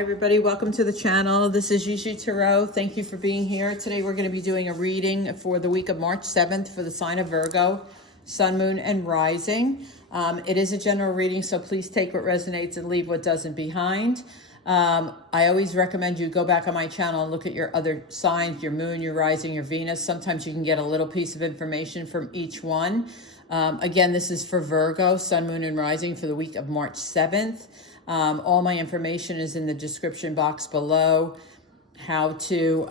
Hi everybody, welcome to the channel. This is Yishu Tarot. Thank you for being here. Today we're going to be doing a reading for the week of March 7th for the sign of Virgo, Sun, Moon, and Rising. It is a general reading, so please take what resonates and leave what doesn't behind. I always recommend you go back on my channel and look at your other signs, your moon, your rising, your Venus. Sometimes you can get a little piece of information from each one. Again, this is for Virgo, Sun, Moon, and Rising for the week of March 7th. All my information is in the description box below. How to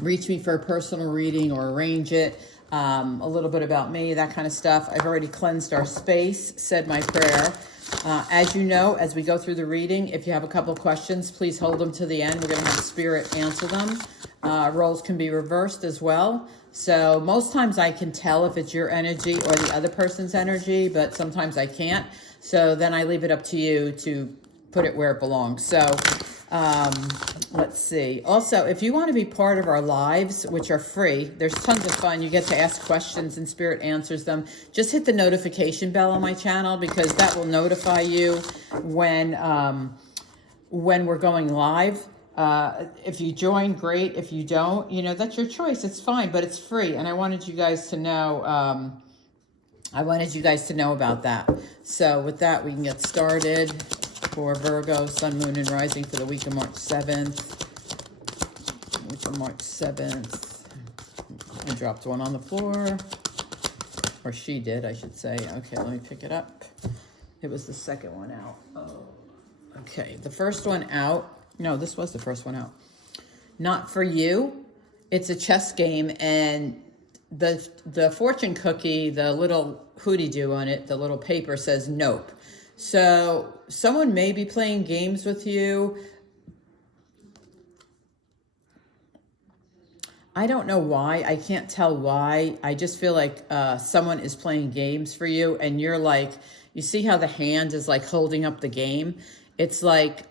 reach me for a personal reading or arrange it. A little bit about me, that kind of stuff. I've already cleansed our space, said my prayer. As you know, as we go through the reading, if you have a couple questions, please hold them to the end. We're going to have Spirit answer them. Roles can be reversed as well. So most times I can tell if it's your energy or the other person's energy, but sometimes I can't. So then I leave it up to you to put it where it belongs. So let's see. Also, if you want to be part of our lives, which are free, there's tons of fun. You get to ask questions and Spirit answers them. Just hit the notification bell on my channel because that will notify you when we're going live. If you join, great. If you don't, you know, that's your choice. It's fine, but it's free. And I wanted you guys to know, about that. So with that, we can get started for Virgo, Sun, Moon, and Rising for the week of March 7th. Week of March 7th. I dropped one on the floor. Or she did, I should say. Okay, let me pick it up. It was the second one out. Oh. Okay, the first one out. No, this was the first one out. Not for you. It's a chess game, and the fortune cookie, the little hootie-doo on it, the little paper says nope. So someone may be playing games with you. I don't know why. I can't tell why. I just feel like someone is playing games for you, and you're like, you see how the hand is like holding up the game? It's like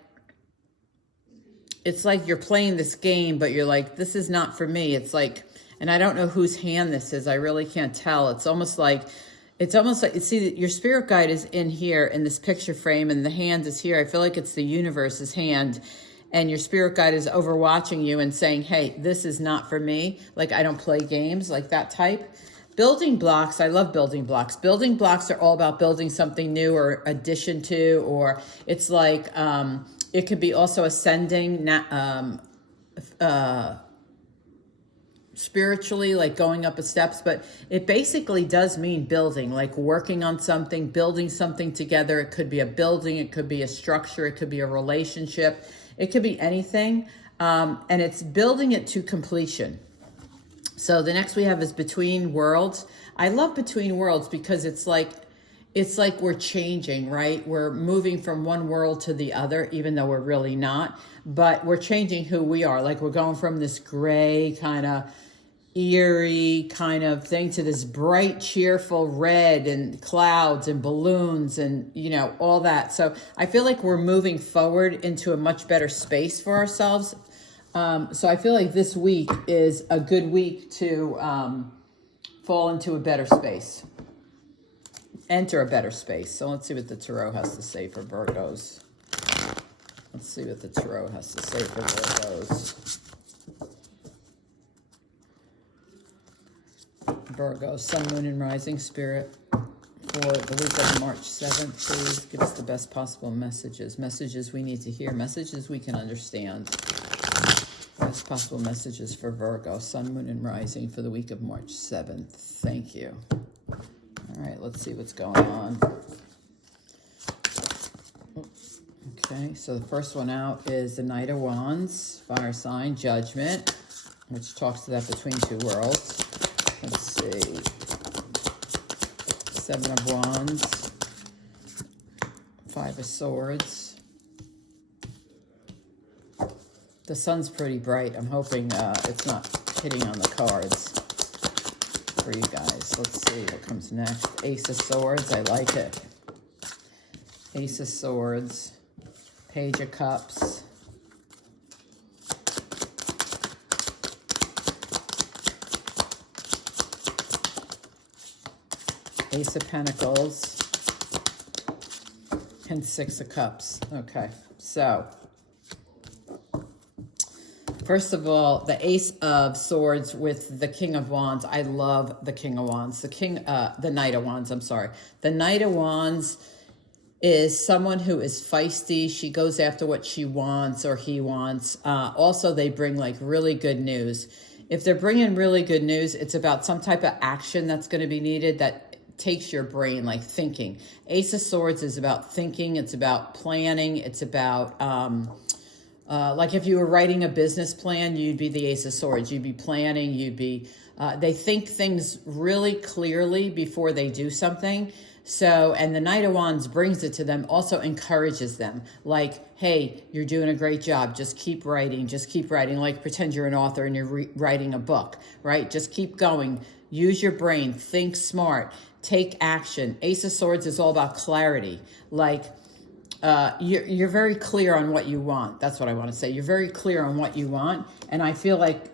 you're playing this game, but you're like, this is not for me. It's like, and I don't know whose hand this is. I really can't tell. It's almost like, see, your spirit guide is in here in this picture frame and the hand is here. I feel like it's the universe's hand, and your spirit guide is overwatching you and saying, hey, this is not for me. Like, I don't play games, like that type. Building blocks, I love building blocks. Building blocks are all about building something new or addition to, or it's like, it could be also ascending, spiritually, like going up the steps, but it basically does mean building, like working on something, building something together. It could be a building, it could be a structure, it could be a relationship, it could be anything, and it's building it to completion. So the next we have is Between Worlds. I love Between Worlds because it's like we're changing, right? We're moving from one world to the other, even though we're really not, but we're changing who we are. Like, we're going from this gray kind of eerie kind of thing to this bright, cheerful red and clouds and balloons and, you know, all that. So I feel like we're moving forward into a much better space for ourselves. So I feel like this week is a good week to fall into a better space. Enter a better space. So let's see what the Tarot has to say for Virgos. Let's see what the Tarot has to say for Virgos. Virgo, Sun, Moon, and Rising, Spirit for the week of March 7th. Please give us the best possible messages. Messages we need to hear. Messages we can understand. Best possible messages for Virgo, Sun, Moon, and Rising for the week of March 7th. Thank you. All right, let's see what's going on. Okay, so the first one out is the Knight of Wands, fire sign, Judgment, which talks to that between two worlds. Let's see. Seven of Wands, Five of Swords. The sun's pretty bright. I'm hoping it's not hitting on the cards for you guys. Let's see what comes next. Ace of Swords, I like it. Ace of Swords, Page of Cups, Ace of Pentacles, and Six of Cups. Okay, so first of all, the Ace of Swords with the King of Wands. I love the King of Wands. The Knight of Wands, I'm sorry. The Knight of Wands is someone who is feisty. She goes after what she wants or he wants. Also, they bring like really good news. If they're bringing really good news, it's about some type of action that's going to be needed that takes your brain, like thinking. Ace of Swords is about thinking. It's about planning. It's about... like if you were writing a business plan, you'd be the Ace of Swords. You'd be planning, they think things really clearly before they do something. So, and the Knight of Wands brings it to them, also encourages them. Like, hey, you're doing a great job. Just keep writing. Like pretend you're an author and you're writing a book, right? Just keep going. Use your brain. Think smart. Take action. Ace of Swords is all about clarity. Like, you're very clear on what you want. That's what I want to say. You're very clear on what you want. And I feel like,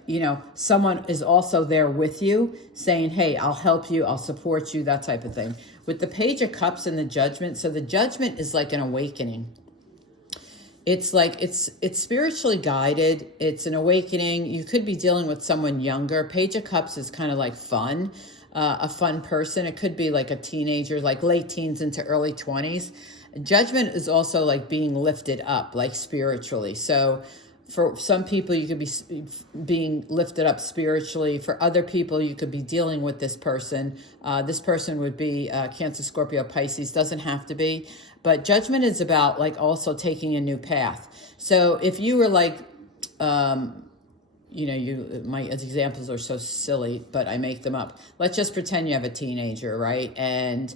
someone is also there with you saying, hey, I'll help you. I'll support you, that type of thing. With the Page of Cups and the Judgment. So the Judgment is like an awakening. It's like, it's spiritually guided. It's an awakening. You could be dealing with someone younger. Page of Cups is kind of like fun, a fun person. It could be like a teenager, like late teens into early 20s. Judgment is also like being lifted up, like spiritually. So for some people, you could be being lifted up spiritually. For other people, you could be dealing with this person. This person would be Cancer, Scorpio, Pisces. Doesn't have to be. But Judgment is about like also taking a new path. So if you were like, my examples are so silly, but I make them up. Let's just pretend you have a teenager, right? And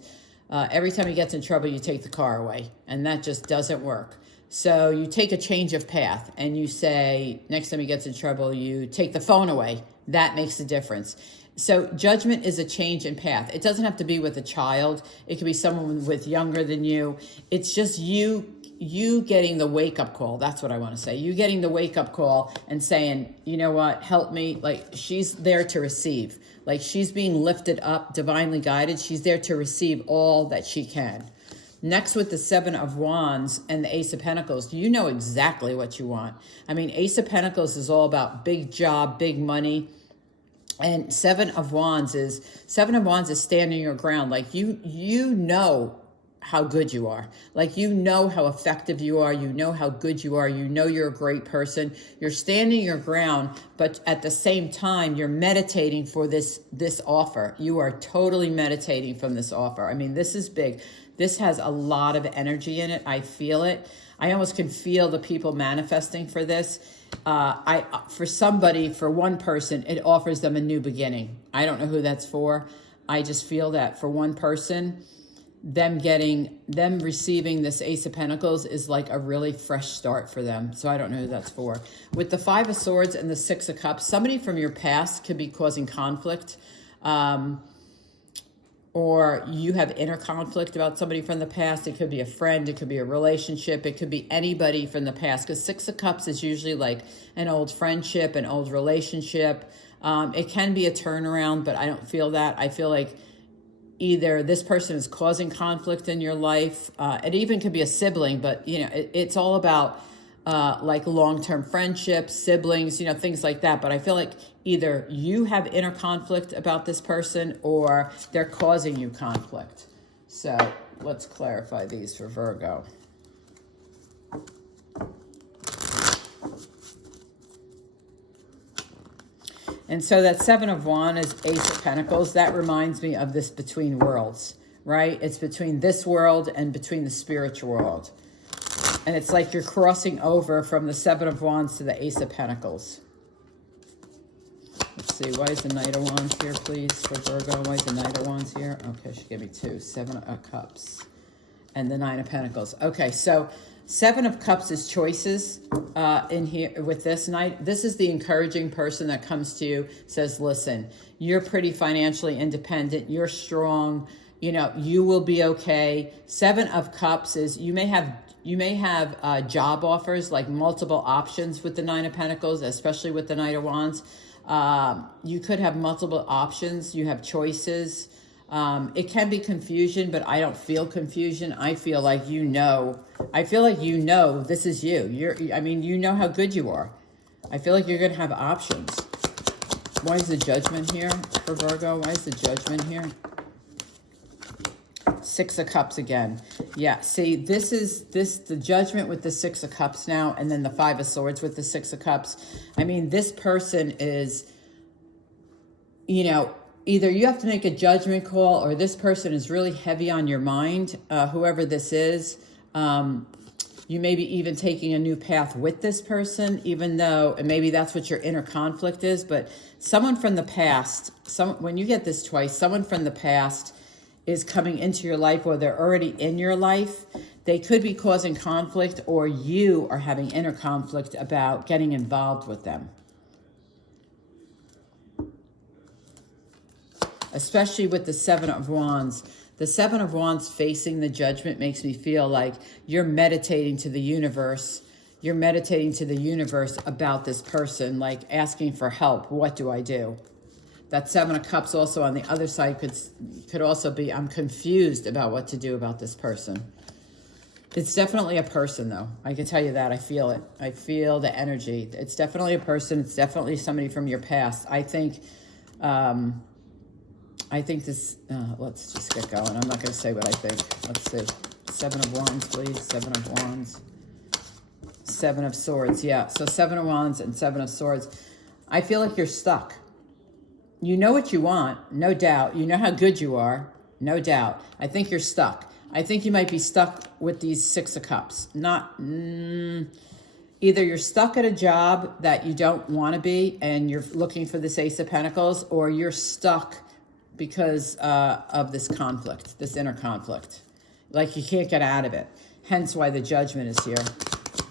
every time he gets in trouble, you take the car away, and that just doesn't work. So you take a change of path, and you say, next time he gets in trouble, you take the phone away. That makes a difference. So Judgment is a change in path. It doesn't have to be with a child. It could be someone with younger than you. It's just you getting the wake-up call. That's what I want to say. You getting the wake-up call and saying, you know what, help me. Like, she's there to receive. Like, she's being lifted up, divinely guided. She's there to receive all that she can. Next, with the Seven of Wands and the Ace of Pentacles, you know exactly what you want. I mean, Ace of Pentacles is all about big job, big money. And Seven of Wands is standing your ground. Like, you know how good you are. Like, you know how effective you are. You know how good you are. You know you're a great person. You're standing your ground, but at the same time, you're meditating for this offer. You are totally meditating from this offer. I mean, this is big. This has a lot of energy in it. I feel it. I almost can feel the people manifesting for this. For one person, it offers them a new beginning. I don't know who that's for. I just feel that for one person, them receiving this Ace of Pentacles is like a really fresh start for them. So I don't know who that's for. With the Five of Swords and the Six of Cups, somebody from your past could be causing conflict. Or you have inner conflict about somebody from the past. It could be a friend. It could be a relationship. It could be anybody from the past. Because Six of Cups is usually like an old friendship, an old relationship. It can be a turnaround, but I don't feel that. I feel like either this person is causing conflict in your life. It even could be a sibling, but it's all about like long-term friendships, siblings, things like that. But I feel like either you have inner conflict about this person or they're causing you conflict. So let's clarify these for Virgo. And so that Seven of Wands is Ace of Pentacles. That reminds me of this between worlds, right? It's between this world and between the spiritual world. And it's like you're crossing over from the Seven of Wands to the Ace of Pentacles. Let's see, why is the Knight of Wands here, please, for Virgo? Why is the Knight of Wands here? Okay, she gave me two. Seven of Cups and the Nine of Pentacles. Okay, so Seven of Cups is choices in here with this Knight. This is the encouraging person that comes to you, says, listen, you're pretty financially independent. You're strong. You will be okay. Seven of Cups is you may have job offers, like multiple options with the Nine of Pentacles, especially with the Knight of Wands. You could have multiple options. You have choices. It can be confusion, but I don't feel confusion. I feel like you know. I feel like you know this is you. I mean, you know how good you are. I feel like you're going to have options. Why is the Judgment here for Virgo? Why is the Judgment here? Six of Cups again. Yeah, see, this is the Judgment with the Six of Cups now, and then the Five of Swords with the Six of Cups. I mean, this person is, you know, either you have to make a judgment call, or this person is really heavy on your mind, whoever this is. You may be even taking a new path with this person, even though, and maybe that's what your inner conflict is, but someone from the past, when you get this twice, someone from the past is coming into your life, or they're already in your life. They could be causing conflict, or you are having inner conflict about getting involved with them. Especially with the Seven of Wands. The Seven of Wands facing the Judgment makes me feel like you're meditating to the universe. You're meditating to the universe about this person, like asking for help. What do I do? That Seven of Cups also on the other side could also be, I'm confused about what to do about this person. It's definitely a person, though. I can tell you that. I feel it. I feel the energy. It's definitely a person. It's definitely somebody from your past. I think this, let's just get going. I'm not going to say what I think. Let's see. Seven of Wands, please. Seven of Wands. Seven of Swords. Yeah, so Seven of Wands and Seven of Swords. I feel like you're stuck. You know what you want, no doubt. You know how good you are, no doubt. I think you're stuck. I think you might be stuck with these Six of Cups. Either you're stuck at a job that you don't want to be and you're looking for this Ace of Pentacles, or you're stuck because of this conflict, this inner conflict. Like you can't get out of it. Hence why the Judgment is here.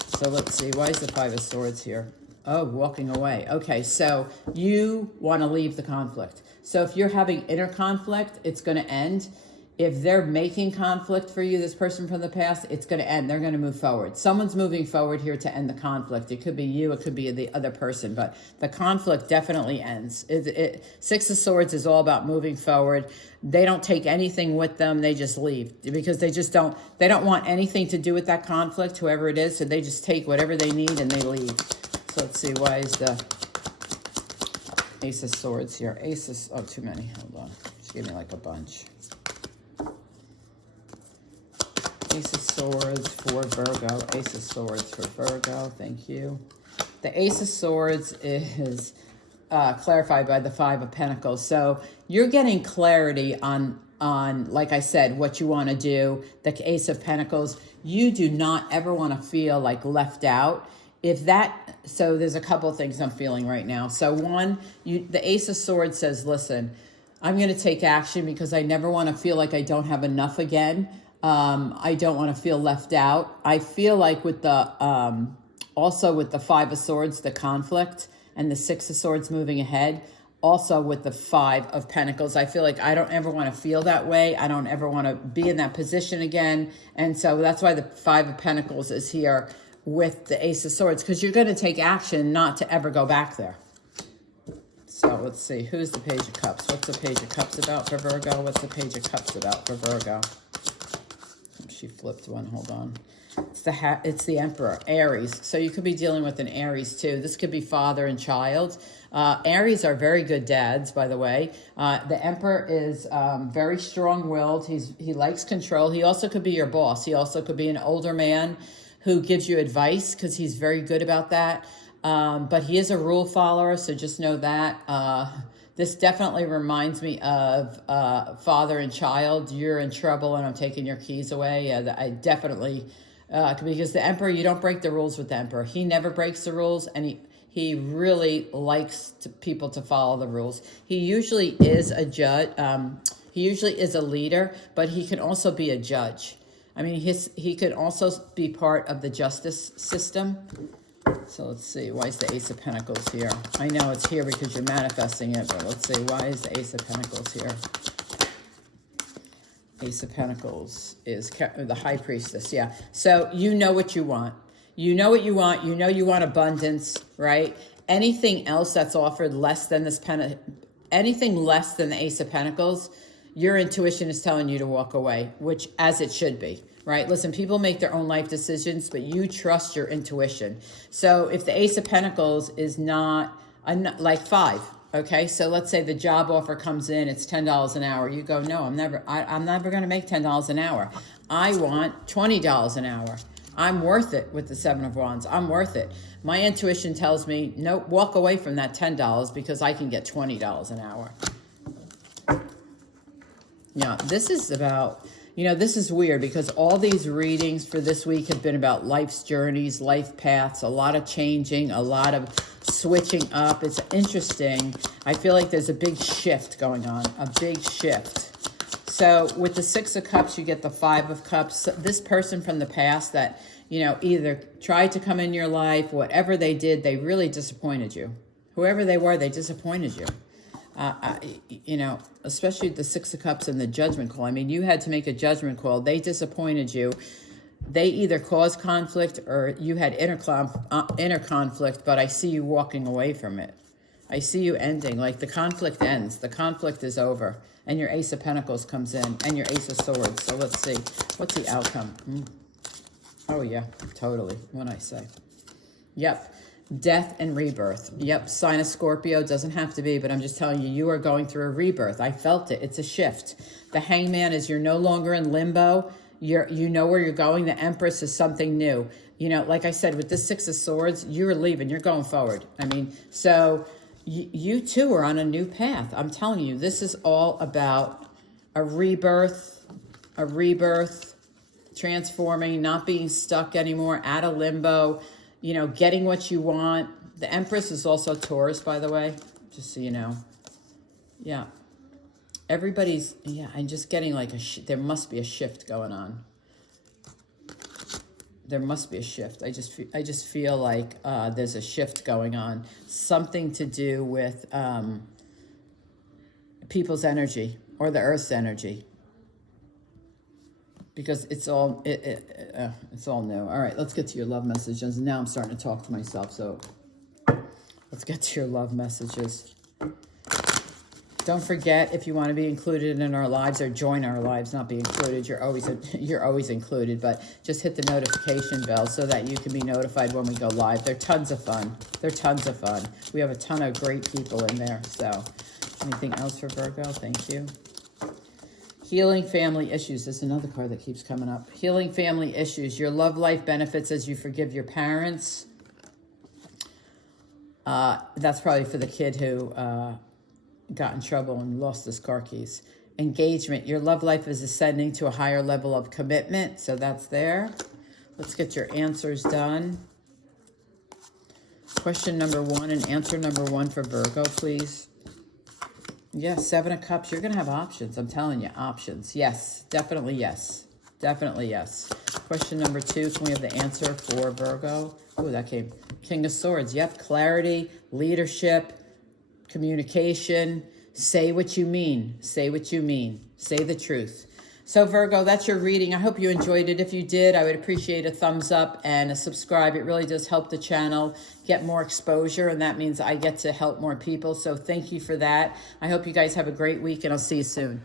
So let's see, why is the Five of Swords here? Oh, walking away. Okay, so you want to leave the conflict. So if you're having inner conflict, it's going to end. If they're making conflict for you, this person from the past, it's going to end. They're going to move forward. Someone's moving forward here to end the conflict. It could be you. It could be the other person. But the conflict definitely ends. Six of Swords is all about moving forward. They don't take anything with them. They just leave because they don't want anything to do with that conflict, whoever it is. So they just take whatever they need and they leave. So let's see. Why is the Ace of Swords here? Oh, too many. Hold on. Just give me like a bunch. Ace of Swords for Virgo. Ace of Swords for Virgo. Thank you. The Ace of Swords is clarified by the Five of Pentacles. So you're getting clarity on, like I said, what you want to do. The Ace of Pentacles. You do not ever want to feel like left out. So there's a couple of things I'm feeling right now. So one, the Ace of Swords says, listen, I'm going to take action because I never want to feel like I don't have enough again. I don't want to feel left out. I feel like with the, also with the Five of Swords, the conflict, and the Six of Swords moving ahead, also with the Five of Pentacles, I feel like I don't ever want to feel that way. I don't ever want to be in that position again. And so that's why the Five of Pentacles is here with the Ace of Swords, because you're going to take action not to ever go back there. So let's see. Who's the Page of Cups? What's the Page of Cups about for Virgo? What's the Page of Cups about for Virgo? She flipped one. Hold on. It's the Emperor, Aries. So you could be dealing with an Aries too. This could be father and child. Aries are very good dads, by the way. The Emperor is very strong-willed. He likes control. He also could be your boss. He also could be an older man who gives you advice because he's very good about that. But he is a rule follower, so just know that. This definitely reminds me of father and child. You're in trouble and I'm taking your keys away. I definitely, because the Emperor, you don't break the rules with the Emperor. He never breaks the rules, and he really likes people to follow the rules. He usually is a judge. He usually is a leader, but he can also be a judge. I mean, he could also be part of the justice system. So let's see, why is the Ace of Pentacles here? I know it's here because you're manifesting it, but let's see, why is the Ace of Pentacles here? Ace of Pentacles is the High Priestess, yeah. So you know what you want. You know what you want. You know you want abundance, right? Anything else that's offered less than anything less than the Ace of Pentacles, your intuition is telling you to walk away, which as it should be, right? Listen, people make their own life decisions, but you trust your intuition. So if the Ace of Pentacles is not like 5, okay, so let's say the job offer comes in, it's $10 an hour. You go, no, I'm never going to make $10 an hour. I want $20 an hour. I'm worth it with the 7 of Wands. I'm worth it. My intuition tells me, nope, walk away from that $10 because I can get $20 an hour. Yeah, this is about, this is weird because all these readings for this week have been about life's journeys, life paths, a lot of changing, a lot of switching up. It's interesting. I feel like there's a big shift going on, a big shift. So with the 6 of Cups, you get the 5 of Cups. This person from the past that, either tried to come in your life, whatever they did, they really disappointed you. Whoever they were, they disappointed you. Especially the 6 of Cups and the judgment call. I mean, you had to make a judgment call. They disappointed you. They either caused conflict or you had inner conflict, but I see you walking away from it. I see you ending, like the conflict ends. The conflict is over. And your Ace of Pentacles comes in and your Ace of Swords. So let's see. What's the outcome? Oh, yeah, totally. What I say. Yep. Death and rebirth. Yep. Sign of Scorpio. Doesn't have to be, but I'm just telling you, you are going through a rebirth. I felt it. It's a shift. The Hangman is you're no longer in limbo. You know where you're going. The Empress is something new. Like I said, with this 6 of Swords, you're leaving. You're going forward. I mean, so you too are on a new path. I'm telling you, this is all about a rebirth, transforming, not being stuck anymore, out of limbo, getting what you want. The Empress is also Taurus, by the way, just so you know. Yeah. Everybody's, I'm just getting like there must be a shift going on. There must be a shift. I just feel like there's a shift going on. Something to do with people's energy or the Earth's energy. Because it's all new. All right, let's get to your love messages. Now I'm starting to talk to myself, so let's get to your love messages. Don't forget, if you want to be included in our lives or join our lives, not be included, you're always included, but just hit the notification bell so that you can be notified when we go live. They're tons of fun. We have a ton of great people in there. So anything else for Virgo? Thank you. Healing family issues. There's another card that keeps coming up. Healing family issues. Your love life benefits as you forgive your parents. That's probably for the kid who got in trouble and lost his car keys. Engagement. Your love life is ascending to a higher level of commitment. So that's there. Let's get your answers done. Question number 1 and answer number 1 for Virgo, please. Yes, 7 of Cups. You're going to have options. I'm telling you, options. Yes, definitely yes. Definitely yes. Question number 2. Can we have the answer for Virgo? Oh, that came. King of Swords. Yep, clarity, leadership, communication. Say what you mean. Say what you mean. Say the truth. So Virgo, that's your reading. I hope you enjoyed it. If you did, I would appreciate a thumbs up and a subscribe. It really does help the channel get more exposure, and that means I get to help more people. So thank you for that. I hope you guys have a great week, and I'll see you soon.